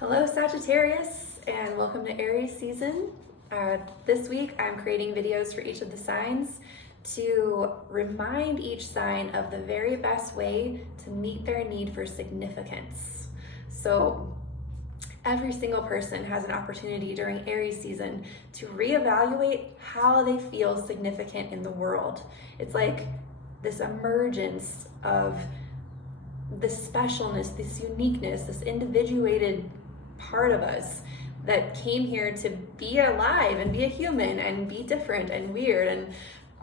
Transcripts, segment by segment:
Hello Sagittarius, and welcome to Aries season. This week I'm creating videos for each of the signs to remind each sign of the very best way to meet their need for significance. So every single person has an opportunity during Aries season to reevaluate how they feel significant in the world. It's like this emergence of this specialness, this uniqueness, this individuated part of us that came here to be alive and be a human and be different and weird and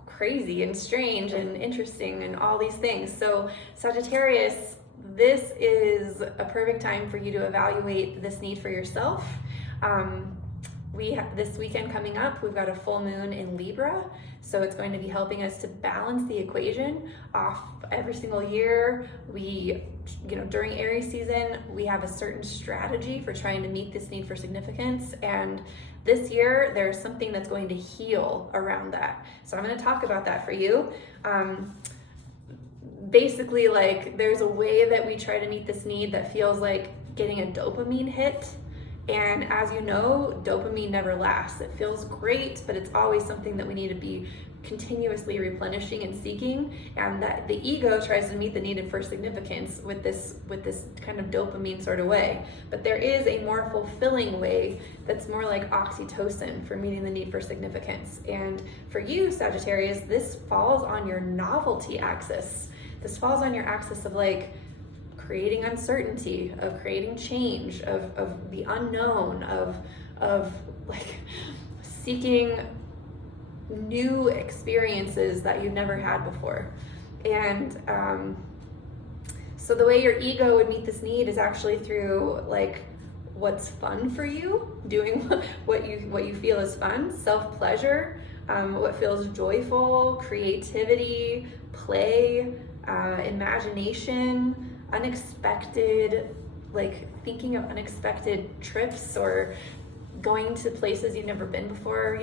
crazy and strange and interesting and all these things. So Sagittarius, this is a perfect time for you to evaluate this need for yourself. This weekend coming up, we've got a full moon in Libra, so it's going to be helping us to balance the equation off every single year. During Aries season, we have a certain strategy for trying to meet this need for significance, and this year there's something that's going to heal around that. So I'm going to talk about that for you. Basically, there's a way that we try to meet this need that feels like getting a dopamine hit. And as you know, dopamine never lasts. It feels great, but it's always something that we need to be continuously replenishing and seeking. And that the ego tries to meet the need for significance with this kind of dopamine sort of way. But there is a more fulfilling way that's more like oxytocin for meeting the need for significance. And for you, Sagittarius, this falls on your novelty axis. This falls on your axis of creating uncertainty, of creating change, of the unknown, of seeking new experiences that you've never had before. And so the way your ego would meet this need is actually through what's fun for you, doing what you feel is fun, self-pleasure, what feels joyful, creativity, play, imagination, unexpected, thinking of unexpected trips or going to places you've never been before,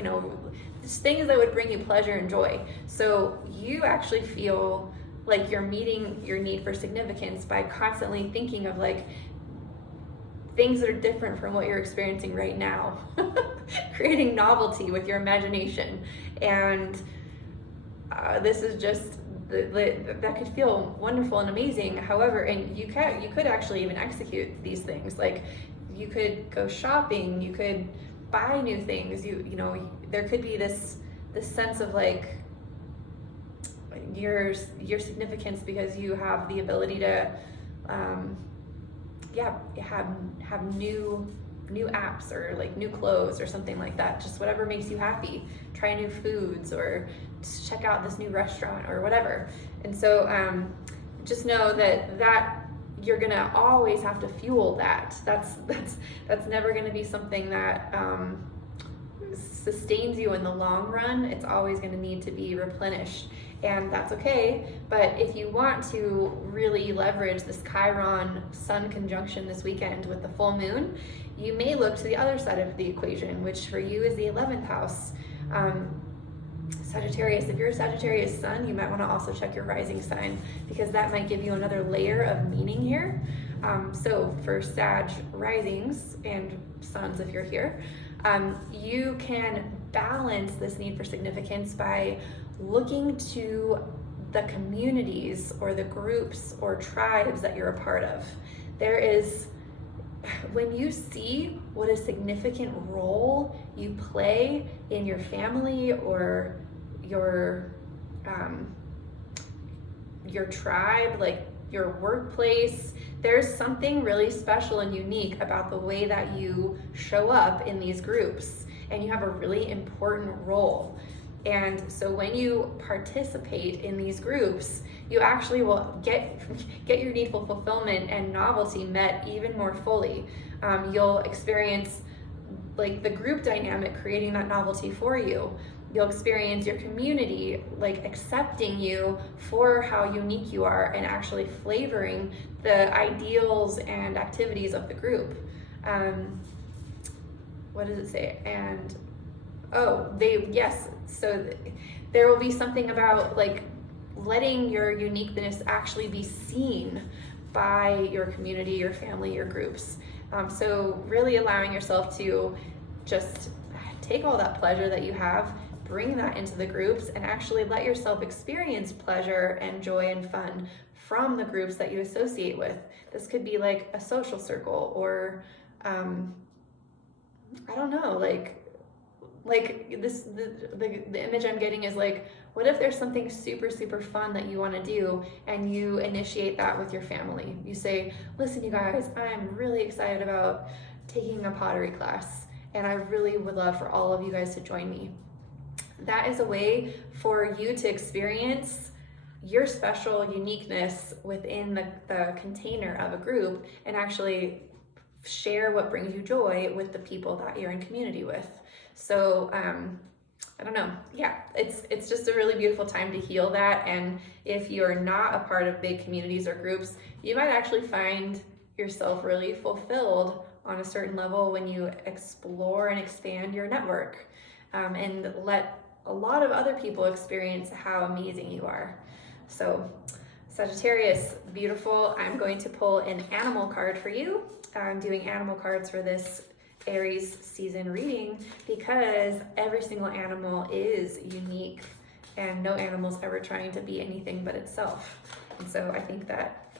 just things that would bring you pleasure and joy. So you actually feel like you're meeting your need for significance by constantly thinking of things that are different from what you're experiencing right now, creating novelty with your imagination. And this is just that could feel wonderful and amazing. However, and you could actually even execute these things. You could go shopping, you could buy new things. There could be this sense of your significance because you have the ability to have new apps or new clothes or something like that. Just whatever makes you happy. Try new foods or just check out this new restaurant or whatever. And so just know that you're gonna always have to fuel that. That's never gonna be something that sustains you in the long run. It's always gonna need to be replenished. And that's okay, but if you want to really leverage this Chiron Sun conjunction this weekend with the full moon, you may look to the other side of the equation, which for you is the 11th house. Sagittarius, if you're a Sagittarius Sun, you might want to also check your rising sign because that might give you another layer of meaning here. So for Sag risings and Suns, if you're here, you can balance this need for significance by looking to the communities or the groups or tribes that you're a part of. When you see what a significant role you play in your family or your tribe, your workplace, there's something really special and unique about the way that you show up in these groups, and you have a really important role. And so when you participate in these groups, you actually will get your needful fulfillment and novelty met even more fully. You'll experience the group dynamic creating that novelty for you. You'll experience your community accepting you for how unique you are and actually flavoring the ideals and activities of the group. What does it say? And so there will be something about letting your uniqueness actually be seen by your community, your family, your groups. So really allowing yourself to just take all that pleasure that you have, bring that into the groups, and actually let yourself experience pleasure and joy and fun from the groups that you associate with. This could be like a social circle, or I don't know, like this, the image I'm getting is like, what if there's something super, super fun that you want to do, and you initiate that with your family? You say, listen, you guys, I'm really excited about taking a pottery class, and I really would love for all of you guys to join me. That is a way for you to experience your special uniqueness within the container of a group, and actually share what brings you joy with the people that you're in community with. So I don't know, yeah, it's just a really beautiful time to heal that. And if you're not a part of big communities or groups, you might actually find yourself really fulfilled on a certain level when you explore and expand your network, and let a lot of other people experience how amazing you are. So Sagittarius, beautiful. I'm going to pull an animal card for you. I'm doing animal cards for this Aries season reading because every single animal is unique, and no animal's ever trying to be anything but itself. And so I think that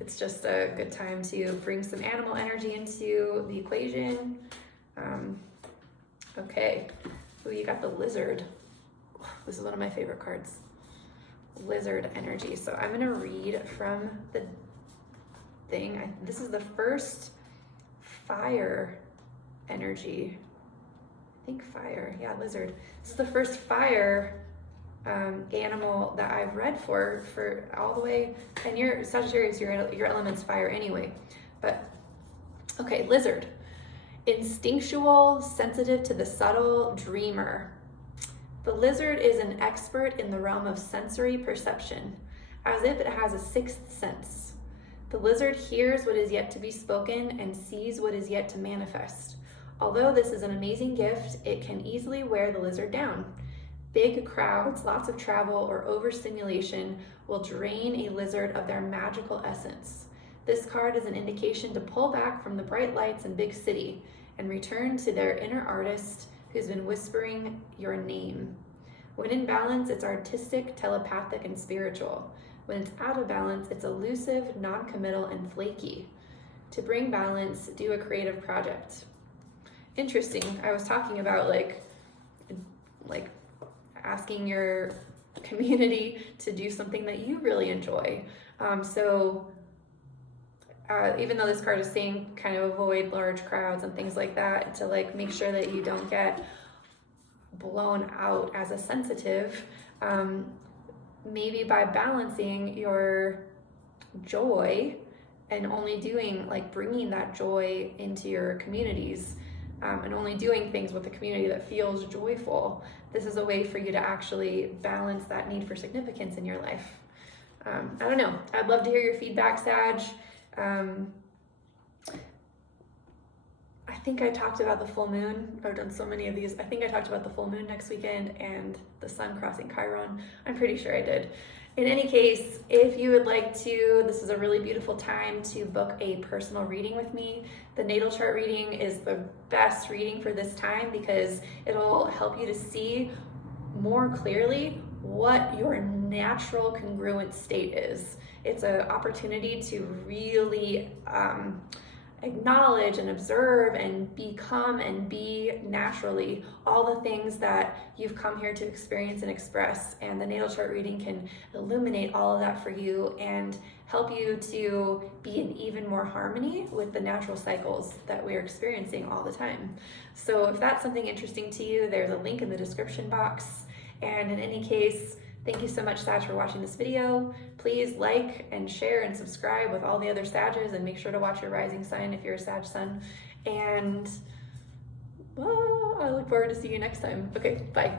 it's just a good time to bring some animal energy into the equation. Okay, oh, you got the lizard. This is one of my favorite cards. Lizard energy. So I'm gonna read from the thing. This is the first fire energy. I think fire, yeah, lizard. This is the first fire animal that I've read for all the way, and your Sagittarius, your element's fire anyway. But okay, lizard. Instinctual, sensitive to the subtle, dreamer. The lizard is an expert in the realm of sensory perception, as if it has a sixth sense. The lizard hears what is yet to be spoken and sees what is yet to manifest. Although this is an amazing gift, it can easily wear the lizard down. Big crowds, lots of travel, or overstimulation will drain a lizard of their magical essence. This card is an indication to pull back from the bright lights and big city and return to their inner artist who's been whispering your name. When in balance, it's artistic, telepathic, and spiritual. When it's out of balance, it's elusive, non-committal, and flaky. To bring balance, do a creative project. Interesting. I was talking about like asking your community to do something that you really enjoy. Even though this card is saying kind of avoid large crowds and things like that, to like make sure that you don't get blown out as a sensitive, maybe by balancing your joy and only doing, like, bringing that joy into your communities, and only doing things with the community that feels joyful. This is a way for you to actually balance that need for significance in your life. I don't know. I'd love to hear your feedback, Sag. I think I talked about the full moon. I've done so many of these. I think I talked about the full moon next weekend and the sun crossing Chiron. I'm pretty sure I did. In any case, if you would like to, this is a really beautiful time to book a personal reading with me. The natal chart reading is the best reading for this time because it'll help you to see more clearly what your natural congruent state is. It's an opportunity to really acknowledge and observe and become and be naturally all the things that you've come here to experience and express. And the natal chart reading can illuminate all of that for you and help you to be in even more harmony with the natural cycles that we're experiencing all the time. So if that's something interesting to you, there's a link in the description box. And in any case, thank you so much, Sag, for watching this video. Please like and share and subscribe with all the other Sages, and make sure to watch your rising sign if you're a Sag sun. And well, I look forward to seeing you next time. Okay, bye.